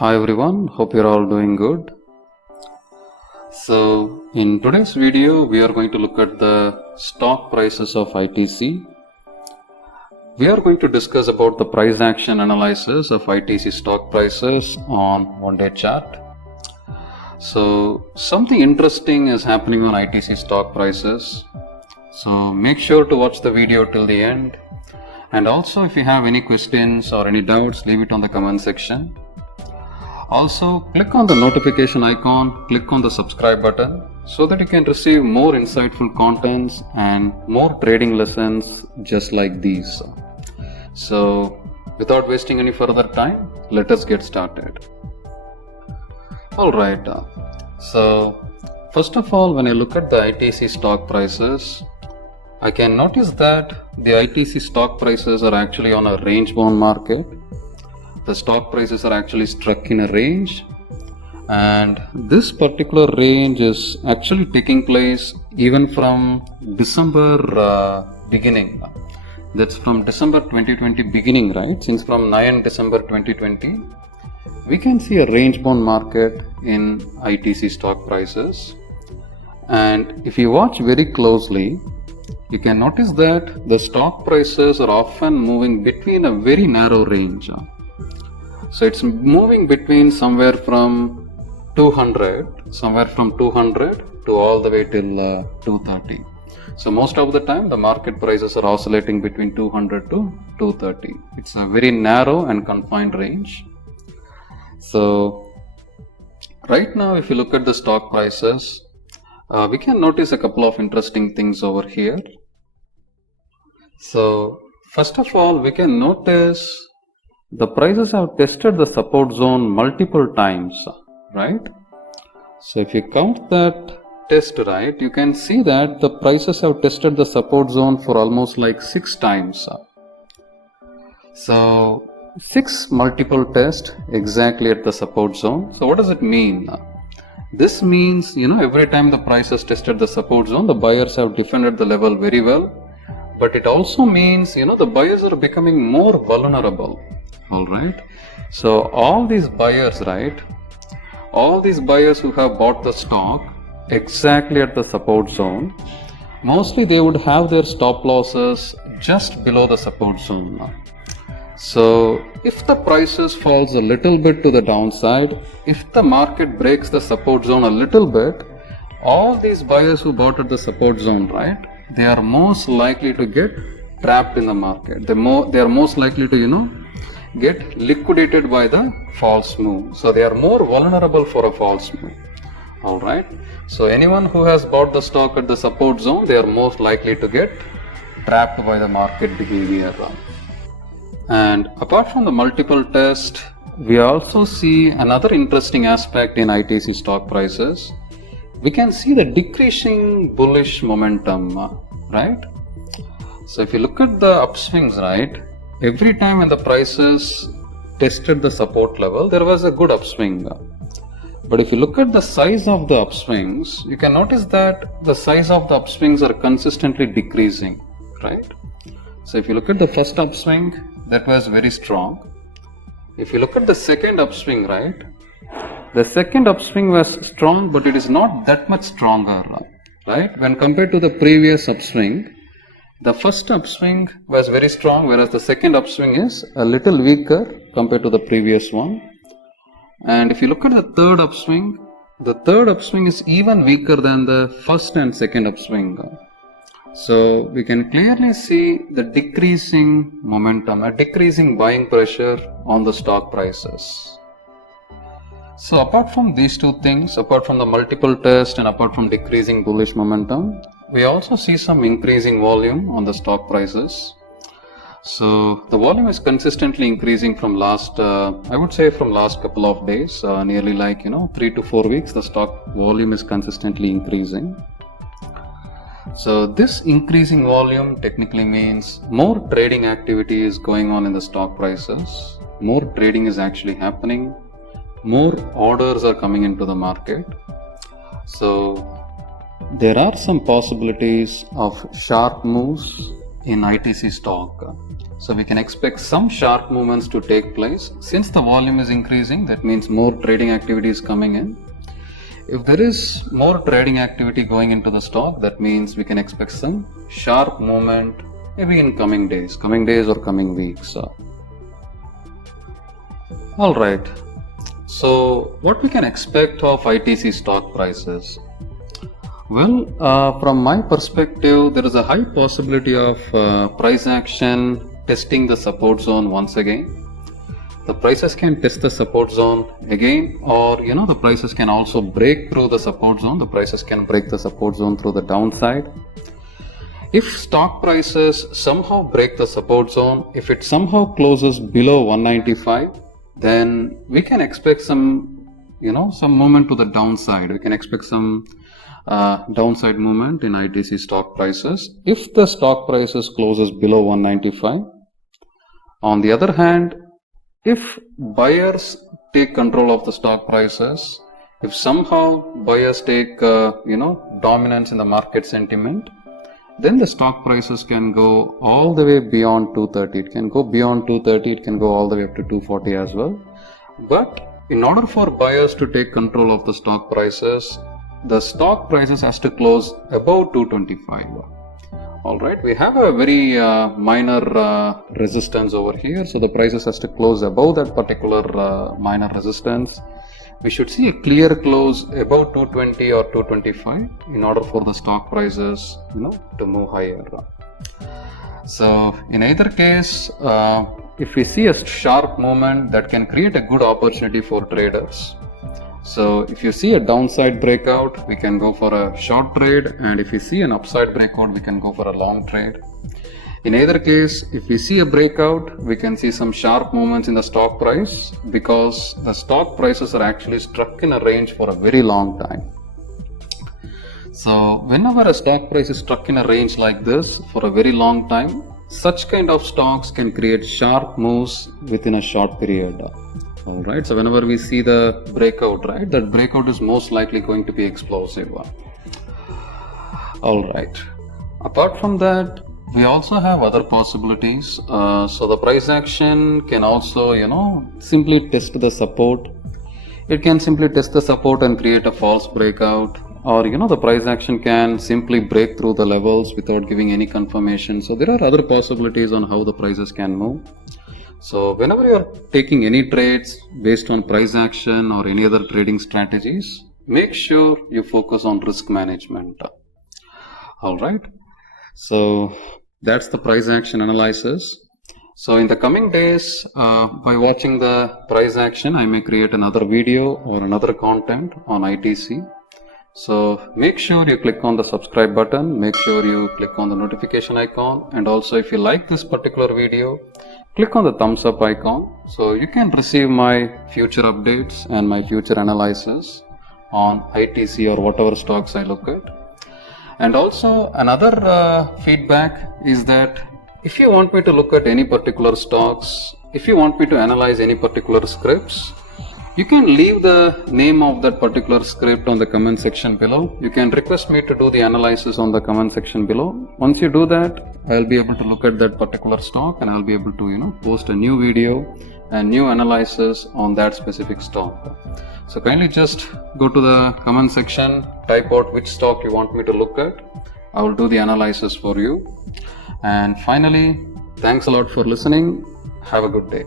Hi everyone, hope you're all doing good. So in today's video we are going to look at the stock prices of ITC. We are going to discuss about the price action analysis of ITC stock prices on one-day chart. So something interesting is happening on ITC stock prices. So make sure to watch the video till the end. And also if you have any questions or any doubts, leave it on the comment section. Also, click on the notification icon, click on the subscribe button so that you can receive more insightful contents and more trading lessons just like these. So, without wasting any further time, let us get started. Alright, so first of all, when I look at the ITC stock prices, I can notice that the ITC stock prices are actually on a range-bound market. The stock prices are actually struck in a range, and this particular range is actually taking place even from December beginning. That's from December 2020 beginning, right? Since from 9 December 2020, we can see a range-bound market in ITC stock prices. And if you watch very closely, you can notice that the stock prices are often moving between a very narrow range. So it's moving between somewhere from 200 to all the way till 230. So most of the time the market prices are oscillating between 200 to 230. It's a very narrow and confined range. So right now if you look at the stock prices, we can notice a couple of interesting things over here. So first of all, we can notice the prices have tested the support zone multiple times, right? So if you count that test, right, you can see that the prices have tested the support zone for almost like 6 times. So 6 multiple tests exactly at the support zone. So what does it mean? This means, every time the prices tested the support zone, the buyers have defended the level very well. But it also means, the buyers are becoming more vulnerable. Alright, so all these buyers, right, all these buyers who have bought the stock exactly at the support zone, mostly they would have their stop losses just below the support zone. So if the prices falls a little bit to the downside, if the market breaks the support zone a little bit, all these buyers who bought at the support zone, right, they are most likely to get trapped in the market. They are most likely to, get liquidated by the false move. So they are more vulnerable for a false move. Alright. So anyone who has bought the stock at the support zone, they are most likely to get trapped by the market behavior. And apart from the multiple test, we also see another interesting aspect in ITC stock prices. We can see the decreasing bullish momentum, right? So if you look at the upswings, right, every time when the prices tested the support level, there was a good upswing. But if you look at the size of the upswings, you can notice that the size of the upswings are consistently decreasing, right? So if you look at the first upswing, that was very strong. If you look at the second upswing, right, the second upswing was strong, but it is not that much stronger, right? When compared to the previous upswing, the first upswing was very strong, whereas the second upswing is a little weaker compared to the previous one. And if you look at the third upswing is even weaker than the first and second upswing. So we can clearly see the decreasing momentum, a decreasing buying pressure on the stock prices. So apart from these two things, apart from the multiple test and apart from decreasing bullish momentum, we also see some increasing volume on the stock prices. So the volume is consistently increasing from last, I would say from last couple of days, nearly like, 3 to 4 weeks, the stock volume is consistently increasing. So this increasing volume technically means more trading activity is going on in the stock prices. More trading is actually happening. More orders are coming into the market. So there are some possibilities of sharp moves in ITC stock. So we can expect some sharp movements to take place. Since the volume is increasing, that means more trading activity is coming in. If there is more trading activity going into the stock, that means we can expect some sharp movement maybe in coming days or coming weeks. Alright, so what we can expect of ITC stock prices? Well, from my perspective, there is a high possibility of price action testing the support zone once again. The prices can test the support zone again, or the prices can also break through the support zone. The prices can break the support zone through the downside. If stock prices somehow break the support zone, if it somehow closes below 195, then we can expect some movement to the downside. We can expect some downside movement in ITC stock prices if the stock prices closes below 195. On the other hand, if buyers take control of the stock prices, if somehow buyers take dominance in the market sentiment, then the stock prices can go all the way beyond 230. It can go beyond 230, it can go all the way up to 240 as well. But in order for buyers to take control of the stock prices, the stock prices has to close above 225. Alright, we have a very minor resistance over here, so the prices has to close above that particular minor resistance. We should see a clear close above 220 or 225 in order for the stock prices to move higher. So in either case, if we see a sharp movement, that can create a good opportunity for traders. So if you see a downside breakout, we can go for a short trade, and if you see an upside breakout, we can go for a long trade. In either case, if we see a breakout, we can see some sharp movements in the stock price because the stock prices are actually stuck in a range for a very long time. So whenever a stock price is stuck in a range like this for a very long time, such kind of stocks can create sharp moves within a short period. Alright, so whenever we see the breakout, right, that breakout is most likely going to be explosive. Alright, apart from that, we also have other possibilities. So the price action can also, simply test the support. It can simply test the support and create a false breakout, or the price action can simply break through the levels without giving any confirmation. So there are other possibilities on how the prices can move. So whenever you are taking any trades based on price action or any other trading strategies, make sure you focus on risk management. Alright, so that's the price action analysis. So in the coming days, by watching the price action, I may create another video or another content on ITC. So make sure you click on the subscribe button, make sure you click on the notification icon, and also if you like this particular video, click on the thumbs up icon so you can receive my future updates and my future analysis on ITC or whatever stocks I look at. And also another feedback is that if you want me to look at any particular stocks, if you want me to analyze any particular scripts, you can leave the name of that particular script on the comment section below. You can request me to do the analysis on the comment section below. Once you do that, I'll be able to look at that particular stock and I'll be able to post a new video and new analysis on that specific stock. So kindly just go to the comment section, type out which stock you want me to look at. I will do the analysis for you. And finally, thanks a lot for listening. Have a good day.